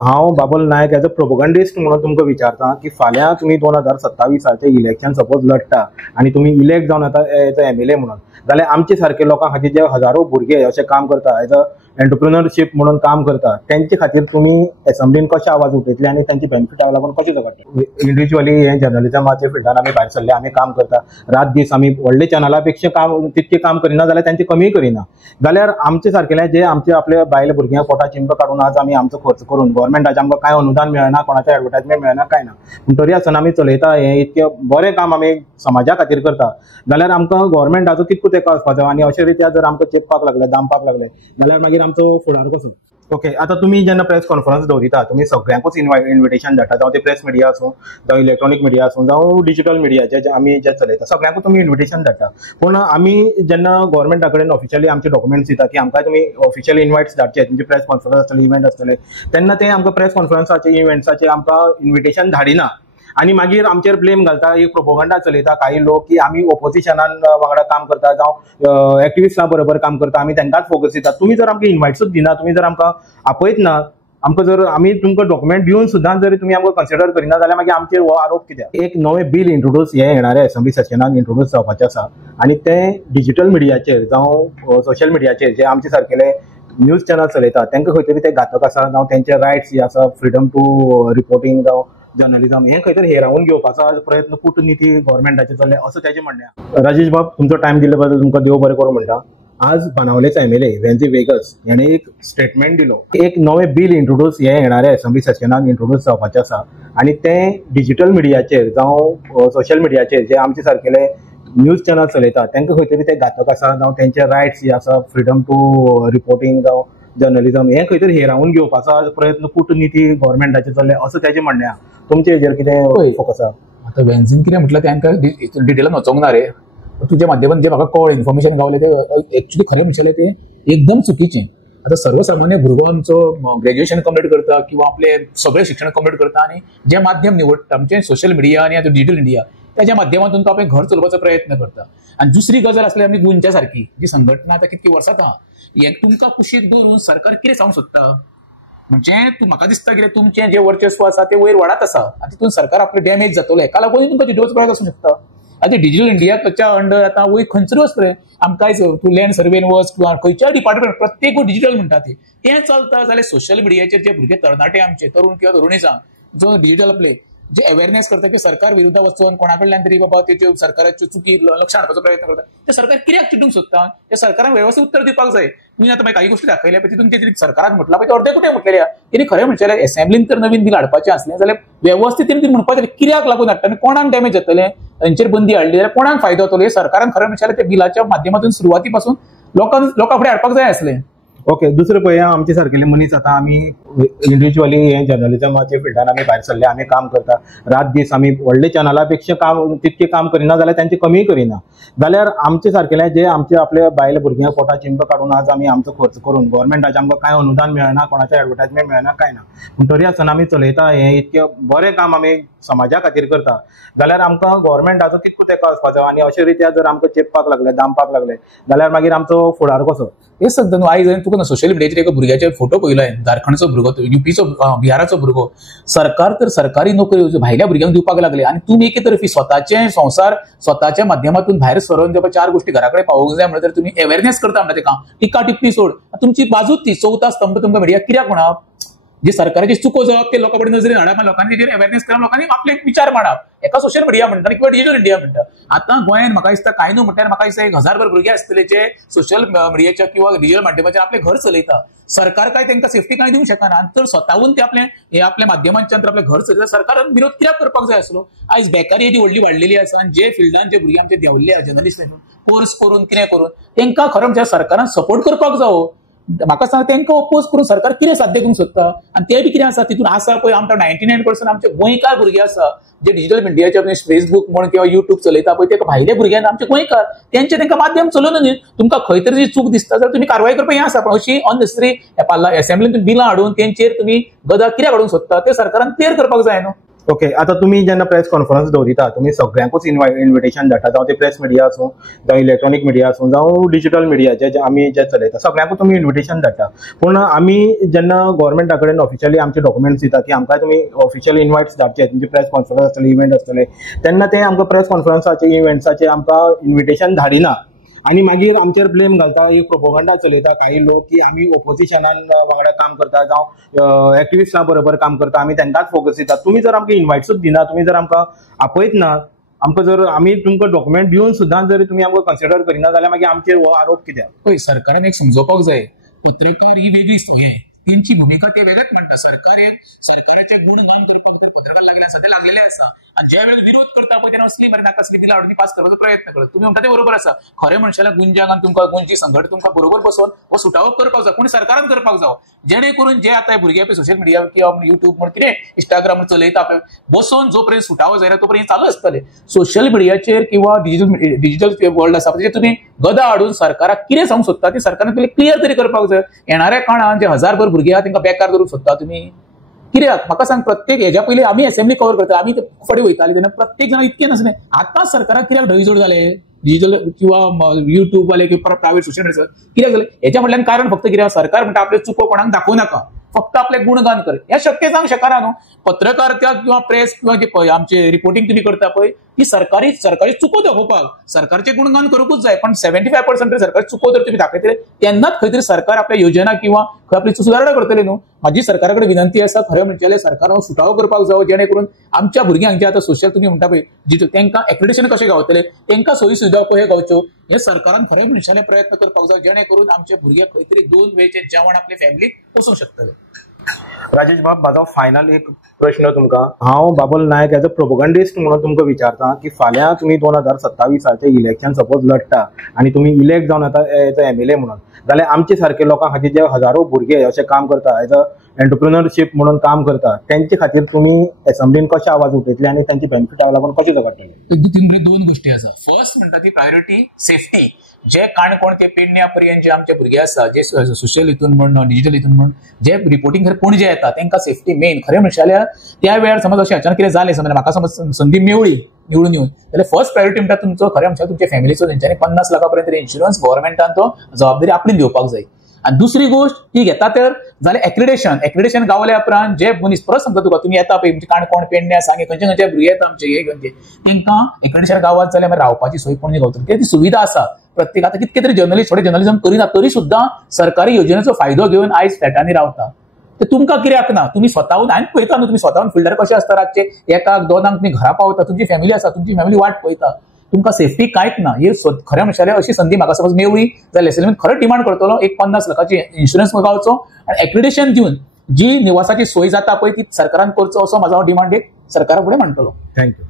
हांव बाबुल नायक as a प्रोपोगंडिस्ट म्हणून तुमकां विचारता की फाल्यां तुमी 2027 इलेक्शन सपोज लढटा आनी तुमी इलेक्ट जावन येता एज अ MLA म्हणून, जाल्यार आमचे सारके लोकां खातीर जे हजारो भुरगे अशें काम करता एज अ एंटरप्रिनरशीप म्हणून काम करता तेंचे खातीर तुमी असेंब्लीन कशे आवाज उठयतले आनी तांची बेनिफिटा लागून कशें जगतले. इंडिव्हिज्युअली हे जर्नलिजमाच्या फिल्डान आमी भायर सरले, आमी काम करता रात दीस, आमी व्हडले चॅनला पेक्षा काम तितके काम करिना जाल्यार तांचे कमी करिना. जाल्यार आमचे सारकेले जे आमचे आपल्या बायले भुरग्यांक पोटा चिंब काडून आज आमी आमचो खर्च करून गव्हर्मेंटाचे आमकां कांय अनुदान मेळना, कोणाचें एडवर्टायजमेंट मेळना, कांय ना, पूण तरी आसतना आमी चलयता हें इतकें बरें काम आमी समाजा खातीर करता, जाल्यार आमकां गव्हर्मेंटाचो कितको तेंको आसपाचो. आनी अशे रित्या जर आमकां चेपपाक लागले, दामपाक लागले जाल्यार मागीर आमचो फुडार कसो. ओके, आतां तुमी जेन्ना प्रेस कॉन्फरन्स दवरिता तुमी सगळ्यांकूच इन्विटेशन धाडटा, जावं ते प्रेस मिडिया आसूं, जावं इलेक्ट्रॉनिक मिडिया आसूं, जावं डिजिटल मिडिया जे आमी जे चलयता सगळ्यांकूच तुमी इन्विटेशन धाडटा. पूण आमी जेन्ना गव्हर्मेंटा कडेन ऑफिशियली आमचे डॉक्युमेंट्स दिता की आमकां तुमी ऑफिशियल इन्वायट्स धाडचे, तुमचे प्रेस कॉन्फरन्स आसतले, इव्हेंट आसतले, तेन्ना ते आमकां प्रेस कॉन्फरन्साचे इव्हेंट्साचे आमकां इन्विटेशन धाडिना. आनी मागीर आमचेर ब्लेम घालता, एक प्रोपोगंडा चलयता काही लोक की आमी ओपोजिशनान वांगडा काम करता, जावं एक्टिविस्टां बरोबर काम करता, आमी तांकांच फोकस दिता. तुमी जर आमकां इन्वायट्सूच दिना, तुमी जर आमकां आपयत ना, आमकां जर आमी तुमकां डॉक्युमेंट दिवन सुद्दां जर तुमी आमकां कन्सिडर करिना जाल्यार मागीर आमचेर हो आरोप कित्याक. एक नवें बिल इंट्रोड्यूस हे येणारे असेंब्ली सेशनान इंट्रोड्यूस जावपाचें आसा आनी तें डिजिटल मिडियाचेर जावं सोशल मिडियाचेर जे आमचे सारकेले न्यूज चॅनल चलयता तांकां खंय तरी ते घातक आसा, जावं तेंचे रायट्स जे आसा, फ्रिडम टू रिपोर्टिंग जावं जर्नलिझम, हे खंय तरी हेरावून घेवपाचो प्रयत्न कूटनीती गव्हर्मेंटाचे चल्ले असं त्याचे म्हणणें. राजेश बाब, तुमचो टायम दिले बद्दल तुमकां देव बरें करूं म्हणटा. आज बाणावलेचा MLA वेन्झी वेगस याने एक स्टेटमेंट दिलो, एक नवें बिल इंट्रोड्यूस हे येणारे असेंब्ली सेशनान इंट्रोड्यूस जावपाचें आसा आनी तें डिजिटल मिडियाचेर जावं सोशल मिडियाचेर जे आमचे सारकेले न्यूज चॅनल चलयता तांकां खंय तरी ते घातक आसा, जावं तेंचे रायट्स जे आसा, फ्रिडम टू रिपोर्टिंग जावं जर्नलिझम, हे खंय तरी हेरावून घेवपाचो प्रयत्न कूटनीती गव्हर्मेंटाचे चल्ले असं त्याचे म्हणणें आहा. तुमचे हेजेर कितें फोकस आहा? आता वेन्झीन कितें म्हटलं तांकां डिटेलान वचोंक ना रे. तुझ्या माध्यमांत जे म्हाका कळ्ळें, इन्फॉर्मेशन गावलें ते एक्चुअली खरें म्हणचें ते एकदम चुकीचें. आता सर्वसामान्य भुरगो आमचो ग्रॅज्युएशन कंप्लीट करता किंवा आपले सगळे शिक्षण कंप्लीट करता आनी जे माध्यम निवडटा म्हणजे सोशल मिडिया आनी आता डिजिटल इंडिया, त्याच्या माध्यमातून तो आपलें घर चलोवपाचो प्रयत्न करता. आनी दुसरी गजाल आसली आमी गोंयच्या सारकी जी संघटना आता कितकी वर्सां आहा, हे तुमकां कुशीक दवरून सरकार कितें सांगूंक सोदता म्हणजे म्हाका दिसता कितें तुमचें जे वर्चस्व आसा ते वयर वाडत आसा आनी तितून सरकार आपले डॅमेज जातलो, हेका लागून तुमकां डिटेल्स प्रयत्न आसूं शकता. आतां डिजिटल इंडियाच्या अंडर आतां वयर खंयसरूय वचतलें आमकांच तूं लँड सर्वेन वच किंवा खंयच्याय डिपार्टमेंट प्रत्येक डिजिटल म्हणटा तें चलता जाल्यार सोशल मिडियाचेर जे भुरगे तरणाटे आमचे तरुण किंवा तरुणी जावन जो डिजिटल आपले जे अवेअरनेस करता की सरकार विरुद्ध वचून कोणा कडल्यान तरी बाबा तेच्यो सरकाराच्यो चुकी लक्ष हाडपाचो प्रयत्न करता, ते सरकार कित्याक चिडूंक सोदता, त्या सरकारान वेवस्थीत उत्तर दिवपाक जाय. तुम्ही आता काही गोष्टी दाखयल्या तितून ते सरकाराक म्हटला ते अर्दे कुठे म्हटलेल्या तेणी खरें म्हणचें असेंब्लीन तर नवीन बिल हाडपाचें आसलें जाल्यार व्यवस्थीत तेणी म्हणपाक जाय कित्याक लागून हाडटा आनी कोणाक डॅमेज जातलें, तांचेर बंदी हाडली जाल्यार कोणाक फायदो जातलो हे सरकारान खरें म्हणचें त्या बिलाच्या माध्यमातून सुरवाती पासून लोकां फुडें हाडपाक जाय आसलें. ओके, दुसरें पळया, आमचे सारकेले मनीस आतां आमी इंडिव्हिज्युअली हे जर्नलिजमाच्या फिल्डान आमी भायर सरले, आमी काम करता रात दीस, आमी व्हडले चॅनला पेक्षा काम तितके काम करिना जाल्यार तांचे कमी करिना. जाल्यार आमचे सारकेले जे आमचे आपल्या बायले भुरग्यांक पोटा चिंब काडून आज आमी आमचो खर्च करून गव्हर्मेंटाचे आमकां कांय अनुदान मेळना, कोणाचें एडवर्टायजमेंट मेळना, कांय ना, पूण तरी आसतना आमी चलयता हें इतकें बरें काम आमी समाजा खातीर करता जाल्यार आमकां गव्हर्मेंटाचो कितको तेंको आसपाचो. आनी अशे रित्या जर आमकां चेपपाक लागले, दामपाक लागले जाल्यार मागीर आमचो फुडार कसो. हेच सांगता न्हू. आयज तुका सोशल मिडियाचेर एका भुरग्याचे फोटो पळयलाय, झारखंडचो भुरगो, युपीचो, बिहाराचो भुरगो. सरकार तर सरकारी नोकरी भायल्या भुरग्यांक दिवपाक लागले आनी तुमी एके तर्फी स्वताचे संसार स्वताच्या माध्यमातून भायर सरून जेव्हा 4 गोष्टी घराकडे पावोवंक जाय म्हणल्यार तुम्ही अवेअरनेस करता म्हणटा तेका टिका टिप्पणी सोड. तुमची बाजूच ती चवथा स्तंभ तुमकां मिडिया कित्याक म्हणप, जे सरकाराची चुको जावप ते लोकां कडेन नजरेन हाडप, लोकांनी तेजेर अवेअरनेस करप, लोकांनी आपले विचार मांडप. एका सोशल मिडिया म्हणटा किंवा डिजिटल इंडिया म्हणटा. आता गोंयान म्हाका दिसता कांय न्हू म्हणल्यार म्हाका दिसता 1000 भुरगे आसतले जे सोशल मिडियाच्या किंवा डिजिटल माध्यमाचेर आपले घर चलयता. सरकार काय तांकां सेफ्टी कांय दिवंक शकना आनी तर स्वताहून ते आपल्या माध्यमांच्या आपले घर चलयता. सरकारान विरोध कित्याक करपाक जाय आसलो. आयज बेकारी येदी व्हडली वाडलेली आसा आनी जे फिल्डान जे भुरगे आमचे देंवल्ले जर्नलिस्ट कोर्स करून कितें करून तांकां खरें म्हणजे सरकारान सपोर्ट करपाक जावो. म्हाका सांग तांकां ओपोज करून सरकार कितें साध्य करूंक सोदता आनी ते बी कितें आसा तितून आसा पळय आमकां 99% आमचे गोंयकार भुरगे आसा जे डिजिटल मिडियाचे फेसबूक म्हण किंवा युट्यूब चलयता पळय ते भायले भुरग्यांक आमचे गोंयकार तेंचे तांकां माध्यम चलोवन न्ही. तुमकां खंय तरी चूक दिसता जाल्यार तुमी कारवाय करपाक हें आसा, पण अशी अननेसेसरी असेंब्लीन बिलां हाडून तेंचेर तुमी गदा कित्याक हाडूंक सोदता ते सरकारान क्लियर करपाक जाय न्हू. ओके, आता तुम्ही जेन्ना प्रेस कॉन्फरन्स दवरिता तुम्ही सगळ्यांकूच इन्विटेशन धाडटा, जावं ते प्रेस मिडिया आसूं जावं इलेक्ट्रॉनिक मिडिया आसूं जावं डिजिटल मिडिया जे आमी जे चलयता सगळ्यांकूच तुम्ही इन्विटेशन धाडटा. पूण आमी जेन्ना गव्हर्मेंटा कडेन ऑफिशियली आमचे डॉक्युमेंट्स दिता की आमकां तुमी ऑफिशियल इन्वायट्स धाडचे, तुमचे प्रेस कॉन्फरन्स आसतले, इव्हेंट आसतले, तेन्ना ते आमकां प्रेस कॉन्फरन्साचे इव्हेंट्साचे आमकां इन्विटेशन धाडिना. आणि मागीर आमचेर ब्लेम घालता, एक प्रोपोगंडा चलयता काही लोक की आमी ओपोजिशनान वांगडा काम करता जावं एक्टिविस्टां बरोबर काम करता, आमी तांकांच फोकस दिता. तुमी जर आमकां इन्वायट्सूच दिना, तुमी जर आमकां आपयत ना, आमकां जर आमी तुमकां डॉक्युमेंट दिवन सुद्दां जर तुमी आमकां कन्सिडर करिना जाल्यार मागीर आमचेर हो आरोप कित्याक? पळय, सरकारान एक समजोवपाक जाय, पत्रकार ही वेगळी त्यांची भूमिका ते वेगळेच म्हणटा. सरकाराचे गुणगान करपाक तर पत्रकार लागले आसा, ते लागलेले आसा. आणि ज्या वेळेला विरोध करता पळय तेन्ना असली नाका असली बिलां हाडून पास करपाचो प्रयत्न करता. तुम्ही म्हणटा ते बरोबर आसा. खरे मनशाला गुंजागान तुमकां गुंजी संघट तुमकां बरोबर बसोवन हो सुटावो करपाक जाय, पूण सरकारान करपाक जावो. जेणे करून जे आता भुरगे पळय सोशल मिडिया किंवा युट्यूब म्हण कितें इंस्टाग्राम चलयता पळय, बसोवन जो पर्यंत सुटावो जायना तो पर्यंत चालू आसतले. सोशल मिडियाचेर किंवा डिजिटल वर्ल्ड आसा ताचेर तुम्ही गदा हाडून सरकाराक कितें सांगूंक सोदता ते सरकारान पयलीं क्लियर तरी करपाक जाय. येणाऱ्या काळात जे 1000 भुरगे आहा तांकां बेकार करूंक सोदता तुम्ही कित्याक? म्हाका सांग, प्रत्येक हेज्या पयलीं आमी असेंब्ली कव्हर करता, आमी फडे वयताले तेन्ना प्रत्येक जण इतके नासले. आतां सरकाराक कित्याक ढळीजोड जाले? डिजिटल किंवा युट्यूब वाले किंवा प्रायव्हेट सोशल मिडिया कित्याक जाले? हेच्या म्हटल्यान कारण फक्त कित्याक सरकार म्हणटा आपले चुको कोणाक दाखोव नाका, फक्त आपले गुणगान कर. हे शक्य जावंक शकना न्हू. पत्रकारिता किंवा प्रेस किंवा जे आमचे रिपोर्टिंग तुम्ही करता पळय ती सरकारी चुको दाखोवपाक सरकारचे गुणगान करूकूच जाय. पण 75% सरकारी चुको जर तुम्ही दाखयतले तेन्नाच खंय तरी सरकार आपल्या योजना किंवा खंय आपली सुदारणा करतले न्हू. माझी सरकाराकडे विनंती आसा, खरें म्हणजे सरकारान सुटावो करपाक जावो, जेणे करून आमच्या भुरग्यांक आता सोशल तुम्ही म्हणटा पळय जितून तांकां एक्रेडिटेशन कशें गावतले, तांकां सोयी सुविधा कशे गावच्यो हे सरकारान खरें मनशाले प्रयत्न करपाक जाय, जेणे करून आमचे भुरगे खंय तरी 2 वेळचे जेवण आपल्या फॅमिलीक पोसूंक शकतले. राजेश बाब, माझा फायनल एक प्रश्न तुमकां. हांव बाबुल नायक एज अ प्रोपोगंडिस्ट म्हणून तुमकां विचारता की फाल्यां तुमी 2027 इलेक्शन सपोज लढटा आणि तुम्ही इलेक्ट जावन येता एज अ MLA म्हणून, जाल्यार आमचे सारखे लोकां खातीर जे हजारो भुरगे अशें काम करता, एज अ एंटरप्रिनरशीप म्हणून काम करता, त्यांचे खातीर तुम्ही असेंब्लीन कशे आवाज उठयतले आणि त्यांची बेनिफिटा लागून कशें झगडटले? 2 गोष्टी आसा. फर्स्ट म्हणटा ती प्रायोरिटी सेफ्टी. जे काणकोण ते पेडण्या पर्यंत जे आमचे भुरगे आसा, जे सोशल हितून म्हण डिजिटल हितून म्हण जे रिपोर्टिंग कोण जे येता तांकां सेफ्टी मेन. खरें म्हणशाल्या त्या वेळार समज अशें अचानक कितें जालें, समज म्हाका समज संदी मेवळी निवडून येवन, जाल्यार फर्स्ट प्रायोरिटी म्हणटा तुमचो खरें म्हणशाल्या तुमच्या फॅमिलीचो तेंच्यांनी 50 लाखापर्यंत इन्शुरन्स गव्हर्मेंटान तो जबाबदारी आपली घेवपाक जाय. आणि दुसरी गोष्ट ती घेता तर जाल्यार एक्रेडिटेशन गावल्या उपरांत जे मनीस परत सांगता तुका तुम्ही येता पळय म्हणजे काणकोण पेडण्या सांगे खंयचे खंयचे भुरगे येता आमचे हे घेवन तांकां एक्रेडिटेशन गावात जाल्यार मागीर रावपाची सोय कोणी गावतली ती सुविधा आसा. प्रत्येक आता कितके तरी जर्नलिस्ट थोडे जर्नलिझम करिना तरी सुद्धा सरकारी योजनेचो फायदो घेवन आयज फ्लॅटांनी रावता. तर तुमकां कित्याक ना? तुम्ही स्वताहून हांवें पळयता न्हू, तुम्ही स्वताहून फिल्डर कशे आसता रातचे 1-2 तुम्ही घरा पावता, तुमची फॅमिली आसा, तुमची फॅमिली वाट पळयता, तुमकां सेफ्टी कांयच ना. हे खरें म्हणशाल्या अशी संधी म्हाका समज मेवळी जाल्यार खरं डिमांड करतलो एक 50 लाखाची इन्शुरन्स गावचो आणि एक्रेडिटेशन दिवन जी निवासाची सोय जाता पळय ती सरकारान करचो असो म्हाजो डिमांड एक सरकारा फुडें मांडटलो. थँक्यू.